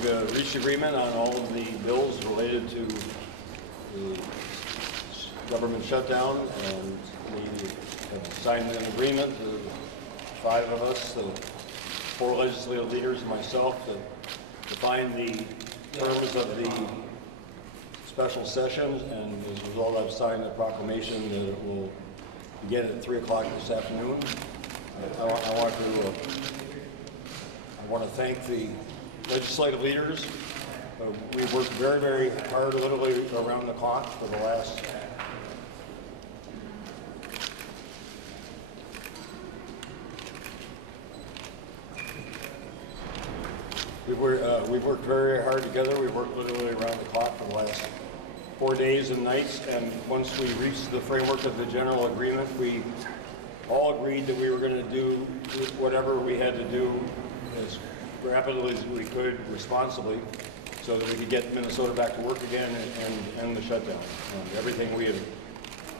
we've reached agreement on all of the bills related to the government shutdown, and we have signed an agreement, the 5 of us, the 4 legislative leaders and myself, to define the terms of the special session, and as a result I've signed a proclamation that it will begin at 3 o'clock this afternoon. I want to thank the legislative leaders. We've worked very, very hard, literally around the clock for the last We've worked very hard together. We've worked literally around the clock for the last 4 days and nights, and once we reached the framework of the general agreement, we all agreed that we were going to do whatever we had to do as rapidly as we could, responsibly, so that we could get Minnesota back to work again and end the shutdown. And everything we have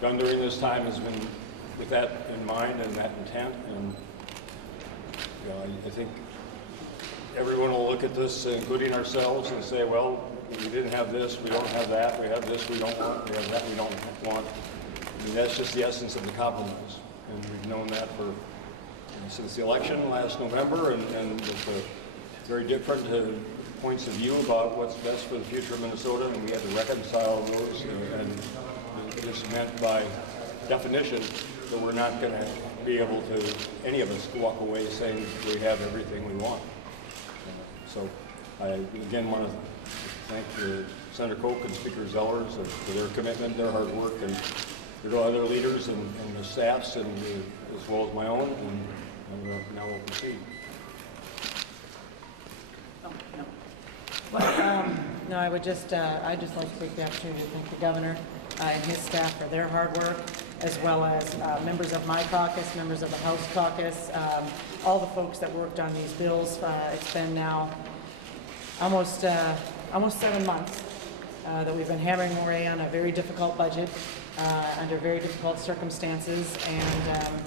done during this time has been with that in mind and that intent, and you know, I think everyone will look at this, including ourselves, and say, well, we didn't have this, we don't have that, we have this, we don't want, we have that, we don't want. I mean, that's just the essence of the compromise. And we've known that for since the election last November, and with very different points of view about what's best for the future of Minnesota, and we had to reconcile those, and this meant by definition that we're not going to be able to, any of us, walk away saying we have everything we want. So I again want to thank Senator Koch and Speaker Zellers for their commitment, their hard work, and to other leaders and the staffs, and as well as my own, and now we'll proceed. Oh, no. Well, no, I'd just like to take the opportunity to thank the governor and his staff for their hard work, as well as members of my caucus, members of the House caucus, all the folks that worked on these bills. It's been now almost 7 months that we've been hammering away on a very difficult budget under very difficult circumstances, and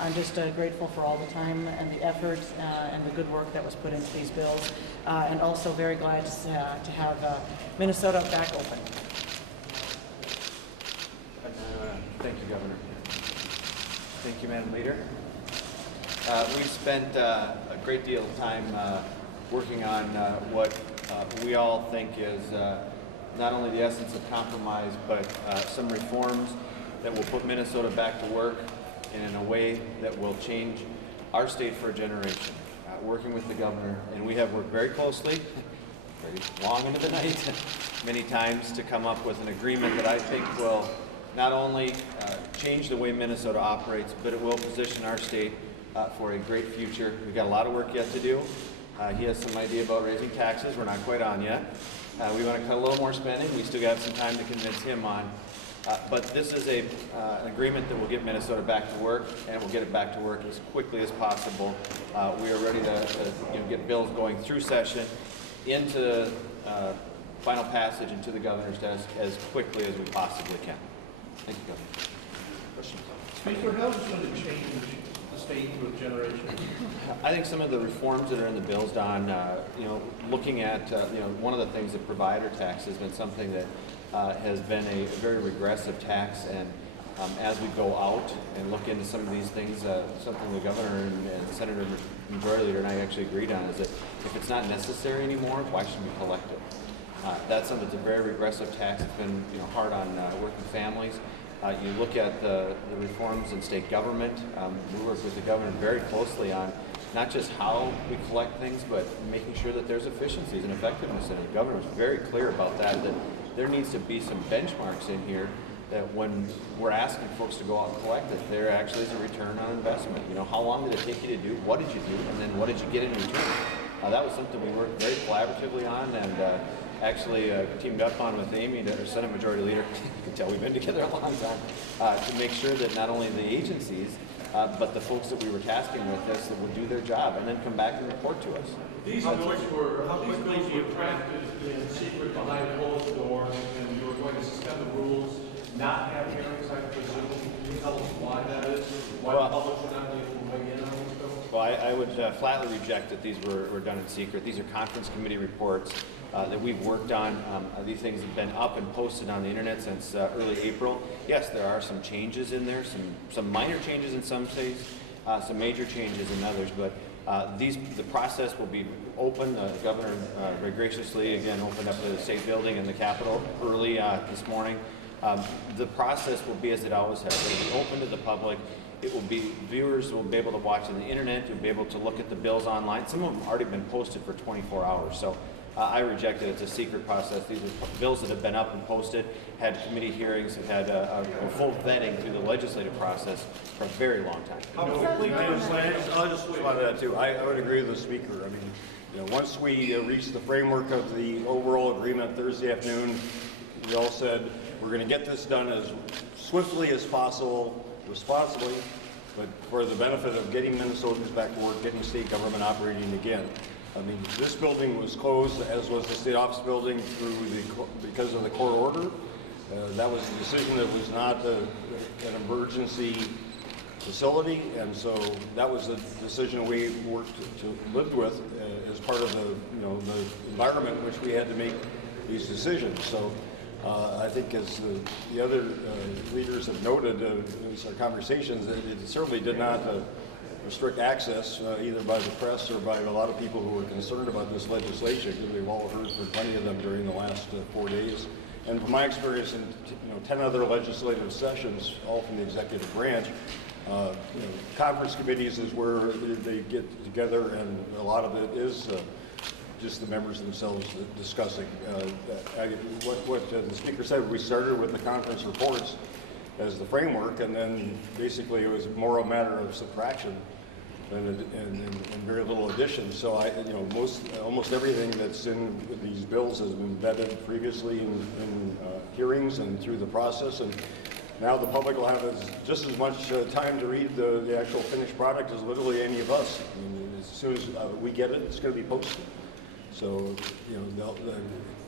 I'm just grateful for all the time and the effort and the good work that was put into these bills, and also very glad to have Minnesota back open. Thank you, Governor. Thank you, Madam Leader. We've spent a great deal of time working on what we all think is not only the essence of compromise, but some reforms that will put Minnesota back to work in a way that will change our state for a generation. Working with the governor, and we have worked very closely, very long into the night, many times, to come up with an agreement that I think will not only change the way Minnesota operates, but it will position our state for a great future. We've got a lot of work yet to do. He has some idea about raising taxes. We're not quite on yet. We want to cut a little more spending. We still got some time to convince him on. But this is an agreement that will get Minnesota back to work, and we'll get it back to work as quickly as possible. We are ready to get bills going through session into final passage into the governor's desk as quickly as we possibly can. Thank you, Governor. Questions? Speaker, how is this going to change the state for a generation? I think some of the reforms that are in the bills, Don, looking at, one of the things, the provider tax has been something that has been a very regressive tax, and as we go out and look into some of these things, something the governor and Senator Majority Leader and I actually agreed on is that if it's not necessary anymore, why should we collect it? That's something that's a very regressive tax. It's been hard on working families. You look at the reforms in state government. We work with the governor very closely on not just how we collect things, but making sure that there's efficiencies and effectiveness in it. The governor was very clear about that there needs to be some benchmarks in here that when we're asking folks to go out and collect it, there actually is a return on investment. How long did it take you to do? What did you do? And then what did you get in return? That was something we worked very collaboratively on, and actually teamed up on with Amy, our Senate Majority Leader. You can tell we've been together a long time, to make sure that not only the agencies, but the folks that we were tasking with this that would do their job and then come back and report to us. These bills were drafted in secret behind closed doors, and you were going to suspend the rules, not have hearings, I presume. Can you tell us why that is? Why the public should not be able to weigh in on these bills? Well, Well, I would flatly reject that these were done in secret. These are conference committee reports that we've worked on. These things have been up and posted on the internet since early April. Yes, there are some changes in there, some minor changes in some states, some major changes in others, but the process will be open. The governor very graciously, again, opened up the state building and the Capitol early this morning. The process will be as it always has. It will be open to the public. It will be, viewers will be able to watch on the internet. You'll be able to look at the bills online. Some of them have already been posted for 24 hours. So I reject it. It's a secret process. These are bills that have been up and posted, had committee hearings, have had a full vetting through the legislative process for a very long time. I just wanted that too. I would agree with the speaker. I mean, you know, once we reached the framework of the overall agreement Thursday afternoon, we all said we're going to get this done as swiftly as possible, responsibly, but for the benefit of getting Minnesotans back to work, getting state government operating again. I mean, this building was closed, as was the state office building, because of the court order. That was a decision that was not an emergency facility, and so that was the decision we worked to live with as part of the environment in which we had to make these decisions. So I think, as the other leaders have noted in our conversations, that it certainly did not restrict access either by the press or by a lot of people who were concerned about this legislation, because we've all heard from plenty of them during the last 4 days. And from my experience in 10 other legislative sessions, all from the executive branch, conference committees is where they get together, and a lot of it is just the members themselves discussing. What the speaker said, we started with the conference reports as the framework, and then basically it was more a matter of subtraction and very little addition. So almost everything that's in these bills has been vetted previously in hearings and through the process, and now the public will have just as much time to read the actual finished product as literally any of us. I mean, as soon as we get it, it's going to be posted. So the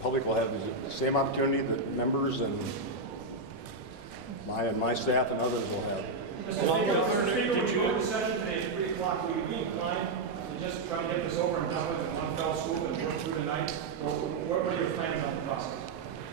public will have the same opportunity that members and my staff and others will have. Mr. Speaker, did you open session today at 3 o'clock? Will you be inclined to just try to get this over and done with in one fell swoop and work through the night? Or what are your plans on the process?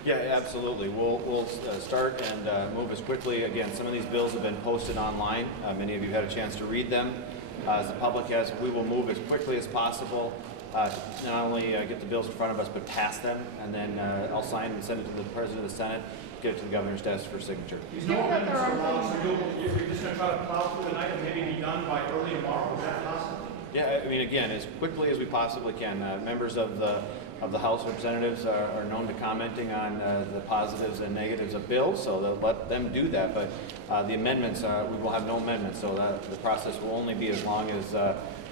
Yeah, absolutely. We'll start and move as quickly. Again, some of these bills have been posted online. Many of you had a chance to read them. As the public has, we will move as quickly as possible to not only get the bills in front of us, but pass them, and then I'll sign and send it to the President of the Senate, get it to the Governor's desk for signature. There's no amendments allowed, so you're just going to try to plow through the night and maybe be done by early tomorrow? Is that possible? Yeah, I mean, again, as quickly as we possibly can. Members of the House Representatives are known to commenting on the positives and negatives of bills, so they'll let them do that. But the amendments, we will have no amendments, so the process will only be as long as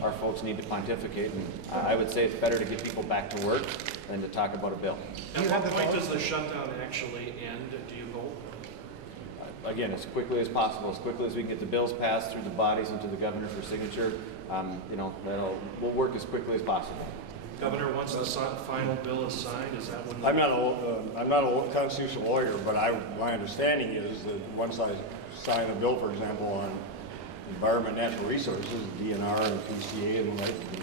our folks need to pontificate. And I would say it's better to get people back to work than to talk about a bill. At what point does the shutdown actually end, do you hope? Again, as quickly as possible, as quickly as we can get the bills passed through the bodies and to the governor for signature. We'll work as quickly as possible. Governor, once the final bill is signed, is that when? I'm not a constitutional lawyer, but my understanding is that once I sign a bill, for example, on environment, natural resources, DNR and PCA, and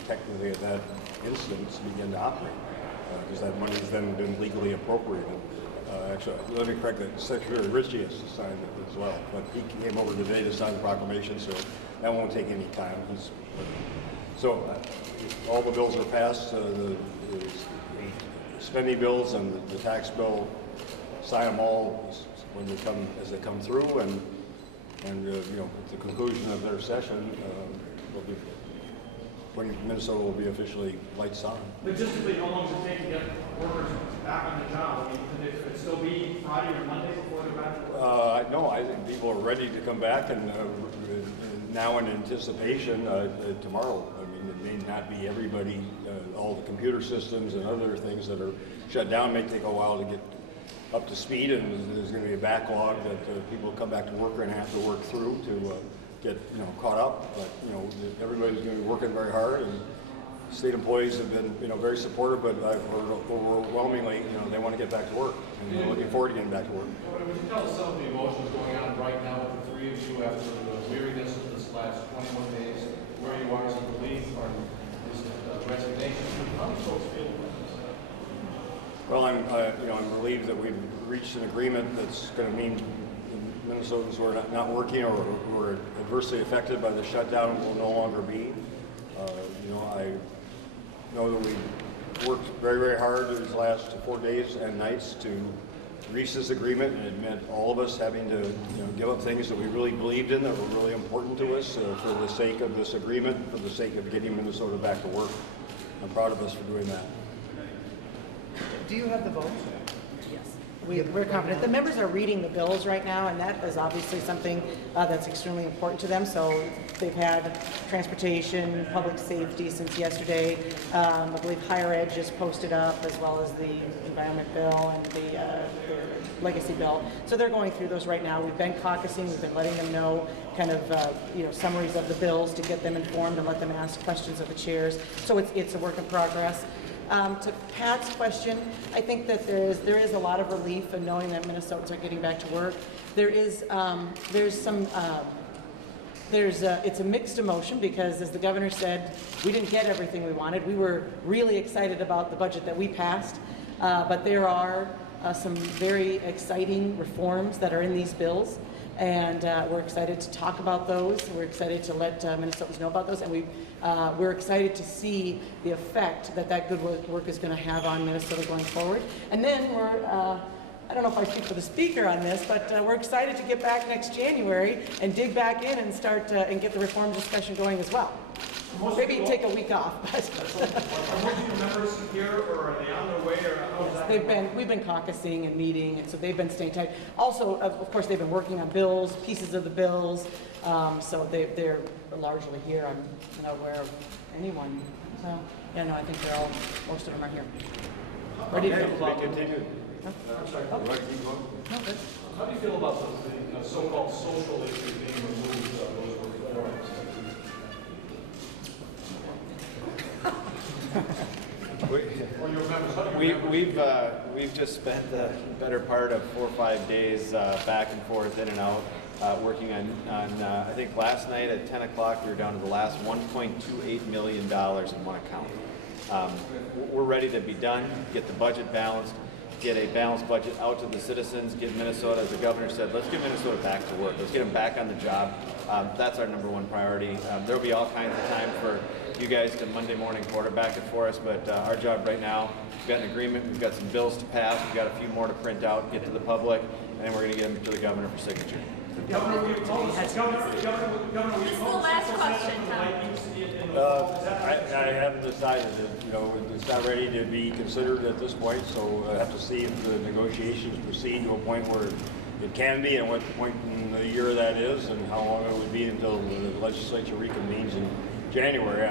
technically at that instance begin to operate, because that money has then been legally appropriated. Actually, let me correct that. Secretary Ritchie has to sign it as well, but he came over today to sign the proclamation, so that won't take any time. All the bills are passed, the spending bills and the tax bill, sign them all as they come through, and at the conclusion of their session, when Minnesota will be officially lights on. Logistically, how long does it take to get workers back on the job? I mean, could it still be Friday or Monday before they're back? No, I think people are ready to come back, and now in anticipation tomorrow. I mean, it may not be everybody, all the computer systems and other things that are shut down may take a while to get up to speed, and there's going to be a backlog that people come back to work are going to have to work through to get caught up. But everybody's going to be working very hard, and state employees have been very supportive, but overwhelmingly they want to get back to work, and they're looking forward to getting back to work. Would you tell us some of the emotions going on right now with the three of you after the weariness of this last 21 days, where you are as a Well, I'm relieved that we've reached an agreement that's going to mean Minnesotans who are not working or who are adversely affected by the shutdown will no longer be. I know that we worked very, very hard these last 4 days and nights to reach this agreement, and it meant all of us having to give up things that we really believed in, that were really important to us for the sake of this agreement, for the sake of getting Minnesota back to work. I'm proud of us for doing that. Do you have the vote? Yes. We're confident. The members are reading the bills right now, and that is obviously something that's extremely important to them. So they've had transportation, public safety since yesterday. I believe higher ed just posted up, as well as the environment bill and the legacy bill. So they're going through those right now. We've been caucusing. We've been letting them know kind of summaries of the bills to get them informed and let them ask questions of the chairs. So it's a work in progress. To Pat's question, I think that there is a lot of relief in knowing that Minnesotans are getting back to work. It's a mixed emotion because, as the governor said, we didn't get everything we wanted. We were really excited about the budget that we passed, but there are some very exciting reforms that are in these bills. And we're excited to talk about those. We're excited to let Minnesotans know about those, and we're excited to see the effect that good work is going to have on Minnesota going forward. And then I don't know if I speak for the speaker on this, but we're excited to get back next January and dig back in and start and get the reform discussion going as well. Maybe take a week off. Are most of your members here, or are they on their way, or how is that? We've been caucusing and meeting, and so they've been staying tight. Also, of course, they've been working on bills, pieces of the bills, so they're largely here. I'm not aware of anyone. So, yeah, no, I think most of them are here. Ready to go. Continue. I'm sorry. Would you like to keep going? No, good. How do you feel about the so-called social issues being removed of those reforms? Or your members? How do your members We've just spent the better part of 4 or 5 days back and forth, in and out, working on I think last night at 10 o'clock we were down to the last $1.28 million in one account. We're ready to be done, get the budget balanced, get a balanced budget out to the citizens, get Minnesota, as the governor said, let's get Minnesota back to work. Let's get them back on the job. That's our #1 priority. There'll be all kinds of time for you guys to Monday morning quarterback it for us, but our job right now, we've got an agreement, we've got some bills to pass, we've got a few more to print out, get to the public, and then we're going to get them to the governor for signature. Governor, will you oppose This is the last question, Tom. I haven't decided. It's not ready to be considered at this point, so I have to see if the negotiations proceed to a point where it can be, and what point in the year that is, and how long it would be until the legislature reconvenes in January.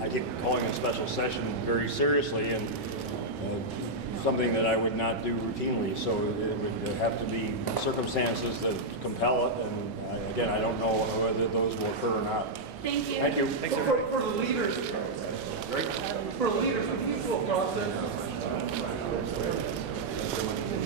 I keep calling a special session very seriously, and something that I would not do routinely. So it would have to be circumstances that compel it, and again, I don't know whether those will occur or not. Thank you. Thank you. Thanks, everybody. For the leaders, for leaders, the peaceful process.